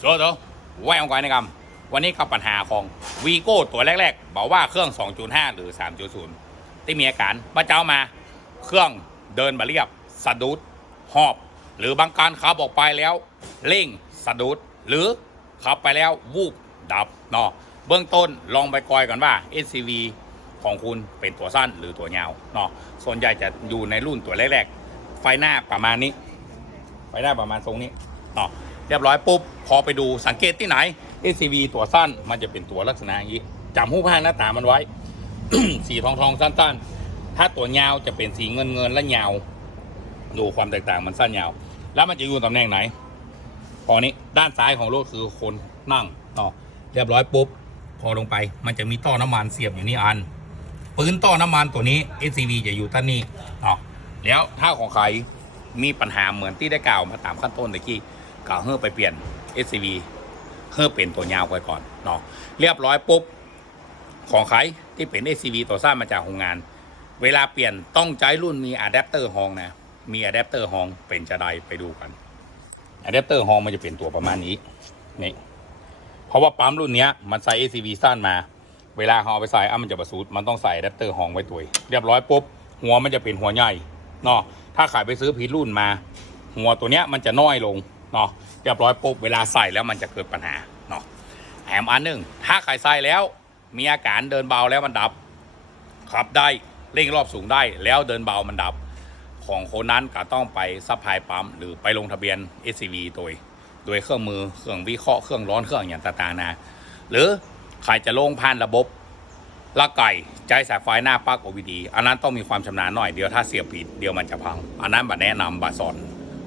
สวัสดีแววก่อนนะครับ วันนี้กับปัญหาของวีโก้ตัวแรกๆ บอกว่าเครื่อง 2.5 หรือ 3.0 ที่มีอาการมาเจ้ามา เครื่องเดินมาเรียบสะดุดหอบ หรือบางการขับออกไปแล้วเร่งสะดุด หรือขับไปแล้ววูบดับเนาะเบื้องต้นลองไปกอยก่อนว่า SCV ของคุณเป็นตัวสั้นหรือตัวยาวเนาะส่วนใหญ่จะอยู่ในรุ่นตัวแรกๆ ไฟหน้าประมาณนี้ ไฟหน้าประมาณทรงนี้เนาะ เรียบร้อยปุ๊บพอไปดูสังเกตที่ไหน SCV ตัวสั้นมันจะเป็นตัวลักษณะอย่างนี้จำหูพางหน้าตามันไว้ สีทองทองๆสั้น ๆ ถ้าตัวยาวจะเป็นสีเงินเงินๆและยาว ดูความแตกต่างมันสั้นยาว แล้วมันจะอยู่ตำแหน่งไหนพอนี้ด้านซ้ายของรถคือคนนั่งเนาะเรียบร้อยปุ๊บพอลงไปมันจะมีท่อน้ำมันเสียบอยู่นี่อัน ปืนท่อน้ำมันตัวนี้ SCV จะอยู่ท่านนี้เนาะแล้วถ้าของใครมีปัญหาเหมือนที่ได้กล่าวมาตามขั้นต้นตะกี้ ก่าเฮ้อไปเปลี่ยน SCV เฮ้อเป็นตัวยาวไปก่อนเนาะเรียบร้อยปุ๊บของใครที่เป็น SCV ตัวสั้นมาจากโรงงาน เวลาเปลี่ยนต้องใช้รุ่นมีอะแดปเตอร์ฮองนะมีอะแดปเตอร์ฮองเป็นจะใดไปดูกันอะแดปเตอร์ฮองมันจะเป็นตัวประมาณนี้นี่เพราะว่าปั๊มรุ่นเนี้ยมันใส่ ACV สั้นมา เวลาเขาเอาไปใส่อะมันจะประสูดมันต้องใส่อะแดปเตอร์ฮองไว้ตัวเรียบร้อยปุ๊บหัวมันจะเป็นหัวใหญ่เนาะถ้าขายไปซื้อผิดรุ่นมา หัวตัวเนี้ยมันจะน้อยลง เนาะเรียบร้อยปุ๊บเวลาใส่แล้วมันจะเกิดปัญหาเนาะแถมอันหนึ่งถ้าขายใส่แล้วมีอาการเดินเบาแล้วมันดับขับได้เร่งรอบสูงได้แล้วเดินเบามันดับ ของคนนั้นก็ต้องไปซัพพลายปั๊มหรือไปลงทะเบียน SCV โดยโดยเครื่องมือเครื่องวิเคราะห์เครื่องร้อนเครื่องอย่างต่างๆนะหรือใครจะลงผ่านระบบลักไก่ใจสายไฟหน้าปลั๊ก OBD อันนั้นต้องมีความชำนาญหน่อยเดียวถ้าเสียบผิดเดียวมันจะพัง อันนั้นบัแนะนำบัสอน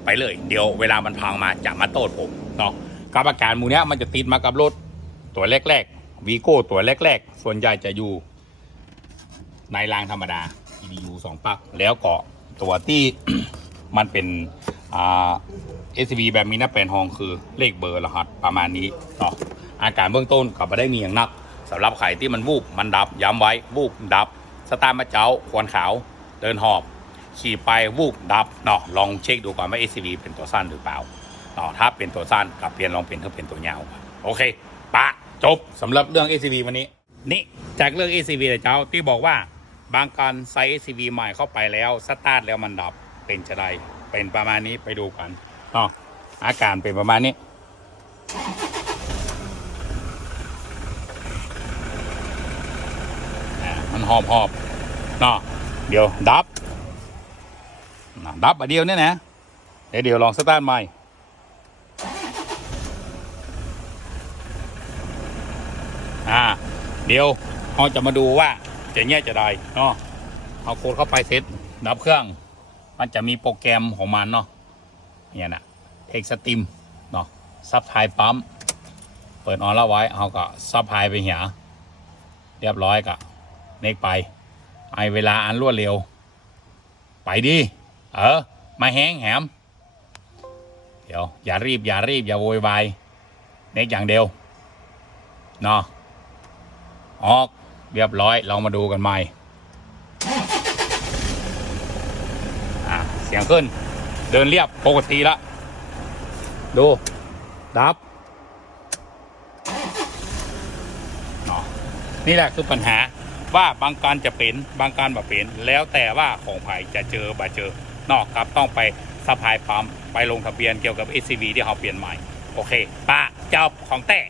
ไปเลย เดี๋ยวเวลามันพังมาจะมาโทษผมเนาะกับอาการมูเนี้ยมันจะติดมากับรถตัวแรกๆวีโก้ตัวแรกๆ ส่วนใหญ่จะอยู่ ในรางธรรมดา EDU สองปลั๊กแล้วก็ตัวที่มันเป็นอ่า SCV แบบมีหน้าแปลนทองคือเลขเบอร์รหัสประมาณนี้เนาะอาการเบื้องต้นก็ไม่ได้มีอย่างนักสำหรับใครที่มันวูบมันดับย้ำไว้วูบดับ สตาร์มาเจ้าควนขาว เดินหอบ ขี่ไปวูบดับเนาะลองเช็คดูก่อนว่า SCV เป็นตัวสั้นหรือเปล่าเนาะถ้าเป็นตัวสั้นกับเปลี่ยนลองเปลี่ยนเพื่อเป็นตัวยาวโอเคปะจบสำหรับเรื่อง SCV วันนี้ นี่จากเรื่อง ACV แต่เจ้าที่บอกว่าบางการใส่ ACV ใหม่เข้าไปแล้วสตาร์ทแล้วมันดับเป็นจะไดเป็นประมาณนี้ไปดูกันเนาะอาการเป็นประมาณนี้อ่ามันหอบหอบเนาะเดี๋ยวดับ ดับอันเดียวเนี่ยนะเดี๋ยวเดี๋ยวลองสตาร์ทใหม่อ่าเดี๋ยวเราจะมาดูว่าจะแง่จะได้เนาะเอาโค้ดเข้าไปเซตดับเครื่อง มันจะมีโปรแกรมของมันเนาะเนี่ยนะเทคสติมเนาะซับไทปั๊มเปิดออนแล้วไว้เอาก็ซับไทไปเหียเรียบร้อยก็เนกไปไอเวลาอันรวดเร็ว ไปดิ เออ มาแห้งแหม เดี๋ยว อย่ารีบ อย่ารีบ อย่าโวยวายเนกอย่างเดียวเนาะออกเรียบร้อย ลองมาดูกันใหม่อะเสียงขึ้น เดินเรียบปกติละ ดู ดับเนาะนี่แหละคือปัญหาว่าบางการจะเป็นบางการบ่เป็น แล้วแต่ว่าของไผ่จะเจอบ่เจอ นอกครับต้องไปสะพายปั๊มไปลงทะเบียนเกี่ยวกับ SCV ที่เขาเปลี่ยนใหม่ โอเคปะเจ้าของแต่